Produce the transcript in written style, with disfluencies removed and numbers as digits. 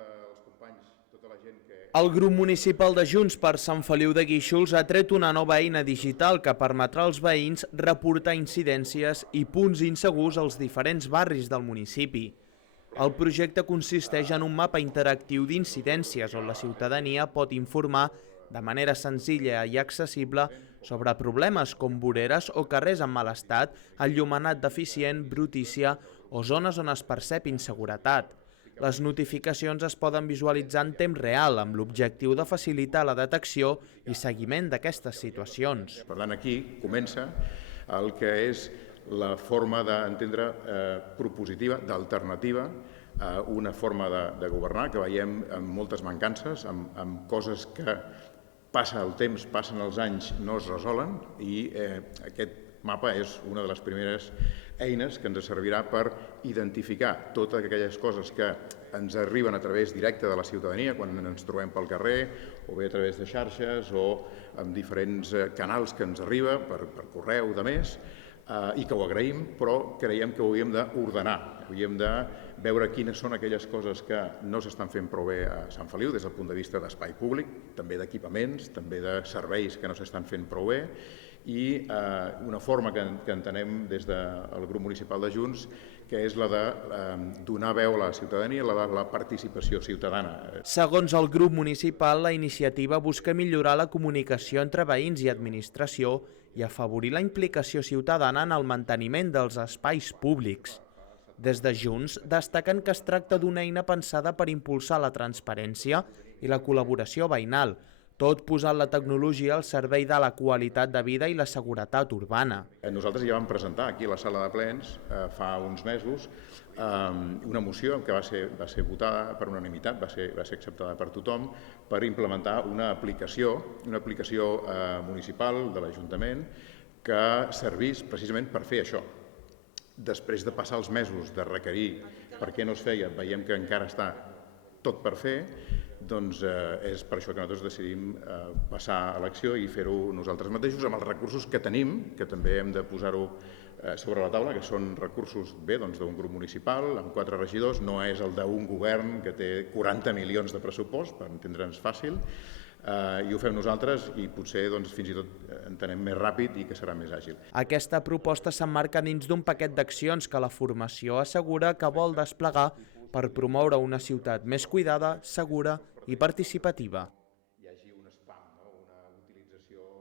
els companys, tota la gent que... El grup municipal de Junts per Sant Feliu de Guíxols ha tret una nova eina digital que permetrà als veïns reportar incidències i punts insegurs als diferents barris del municipi. El projecte consisteix en un mapa interactiu d'incidències on la ciutadania pot informar de manera senzilla i accessible sobre problemes com voreres o carrers en mal estat, enllumenat deficient, brutícia o zones on es percep inseguretat. Les notificacions es poden visualitzar en temps real amb l'objectiu de facilitar la detecció i seguiment d'aquestes situacions. Per tant, aquí comença el que és la forma d'entendre propositiva, d'alternativa, una forma de governar que veiem amb moltes mancances, amb coses que passa el temps, passen els anys, no es resolen i aquest mapa és una de les primeres eines que ens servirà per identificar totes aquelles coses que ens arriben a través directe de la ciutadania quan ens trobem pel carrer o bé a través de xarxes o amb diferents canals que ens arriba per correu de més i que ho agraïm, però creiem que ho hauríem d'ordenar, hauríem de veure quines són aquelles coses que no s'estan fent prou bé a Sant Feliu des del punt de vista d'espai públic, també d'equipaments, també de serveis que no s'estan fent prou bé i una forma que entenem des del grup municipal de Junts que és la de donar veu a la ciutadania, la de la participació ciutadana. Segons el grup municipal, la iniciativa busca millorar la comunicació entre veïns i administració i afavorir la implicació ciutadana en el manteniment dels espais públics. Des de Junts destaquen que es tracta d'una eina pensada per impulsar la transparència i la col·laboració veïnal, tot posant la tecnologia al servei de la qualitat de vida i la seguretat urbana. Nosaltres ja vam presentar aquí a la sala de plens fa uns mesos una moció que va ser votada per unanimitat, va ser acceptada per tothom, per implementar una aplicació municipal de l'Ajuntament que servís precisament per fer això. Després de passar els mesos de requerir per què no es feia, veiem que encara està tot per fer, doncs és per això que nosaltres decidim passar a l'acció i fer-ho nosaltres mateixos amb els recursos que tenim, que també hem de posar-ho sobre la taula, que són recursos d'un grup municipal, amb 4 regidors, no és el d'un govern que té 40 milions de pressupost, per entendre'ns fàcil, i ho fem nosaltres i potser fins i tot entenem més ràpid i que serà més àgil. Aquesta proposta s'emmarca dins d'un paquet d'accions que la formació assegura que vol desplegar per promoure una ciutat més cuidada, segura i participativa.